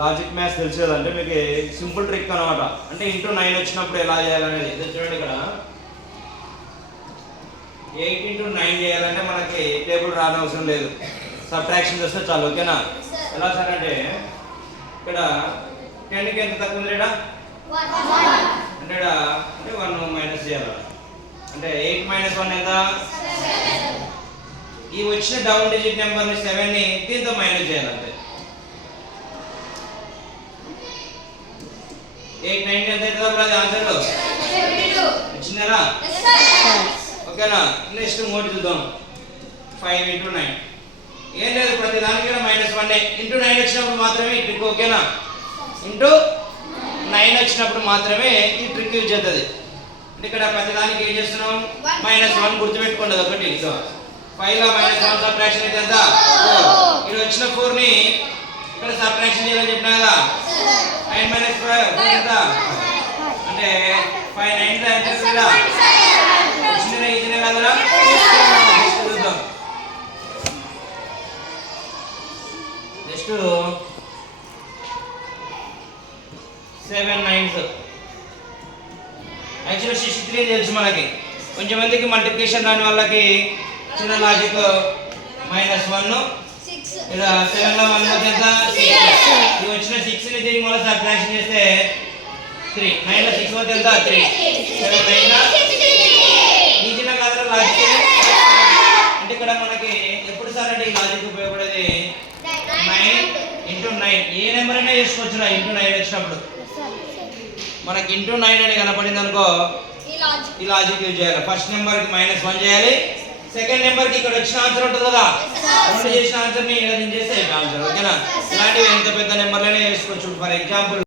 Logic maths తెలిసేది అంటే మీకు సింపుల్ ట్రిక్ అనమాట అంటే ఇంటూ నైన్ వచ్చినప్పుడు ఎలా చేయాలనేది. ఇది చూడండి ఇక్కడ. ఎయిట్ ఇంటూ నైన్ చేయాలంటే మనకి టేబుల్ రానవసరం లేదు. సబ్ట్రాక్షన్ చేస్తే చాలు ఓకేనా? ఎలా సార్ అంటే ఇక్కడ టెన్కి ఎంత తక్కువ ఉంది రేడా అంటే ఈడ అంటే వన్ మైనస్ చేయాలి? అంటే ఎయిట్ మైనస్ వన్ ఎంత? ఈ వచ్చిన డబుల్ డిజిట్ నెంబర్ని సెవెన్ని దీంతో మైనస్ చేయాలంటే. ఎయిట్ నైన్ ఎంత అవుతుందా అది ఆన్సర్? వచ్చిందరా ఓకేనా నెక్స్ట్ ఇంకోటి చూద్దాం. Five into nine. ఏం లేదు ప్రతి దానికి కూడా మైనస్ వన్ ఇంటూ నైన్ వచ్చినప్పుడు మాత్రమే ఈ ట్రిక్ ఓకేనా? ఇంటూ నైన్ వచ్చినప్పుడు మాత్రమే ఈ ట్రిక్ యూజ్ అవుతుంది ఇక్కడ ప్రతి దానికి ఏం చేస్తున్నాం? మైనస్ వన్ గుర్తుపెట్టుకోండి ఒకటి ఫైవ్లో మైనస్ వన్ సబ్ట్రాక్షన్ అయితే ఎంత ఇక్కడ వచ్చిన ఫోర్ని ఇక్కడ సబ్ట్రాక్షన్ చేయాలని చెప్పినా కదా? నైన్ మైనస్ ఫైవ్ ఎంత అంటే ఫైవ్ నైన్ ఎంత కదా? ఇచ్చినా కదరా? నెక్స్ట్ చూద్దాం. Next seven nines actual sixty three తెలుసు మనకి. కొంచెం మందికి మల్టిప్లికేషన్ రాని వాళ్ళకి చిన్న లాజిక్ మైనస్ వన్ ఇలా సెవెన్లో వన్ ఎంత సిక్స్ ఇది వచ్చిన సిక్స్ని దీనికి మళ్ళీ సబ్ట్రాక్షన్ చేస్తే త్రీ నైన్లో సిక్స్ వద్ద ఎంత? త్రీ సెవెన్ నైన్ ఈ చిన్న కథలో లాజిక్ అంటే ఇక్కడ మనకి ఎప్పుడు సార్ అంటే ఈ లాజిక్ ఉపయోగపడేది? నైన్ ఇంటూ నైన్ ఏ నెంబర్ అయినా చేసుకోవచ్చు రా ఇంటూ నైన్ వచ్చినప్పుడు. మనకి ఇంటూ నైన్ అని కనపడింది అనుకో ఈ లాజిక్ యూజ్ చేయాలి. ఫస్ట్ నెంబర్కి మైనస్ వన్ చేయాలి. సెకండ్ నెంబర్కి ఇక్కడ వచ్చిన ఆన్సర్ ఉంటుంది కదా? రెండు చేసిన ఆన్సర్ని ఇలా చేస్తే ఆన్సర్ ఓకేనా? ఇలాంటివి ఎంత పెద్ద నెంబర్లనే వేసుకోవచ్చు. For example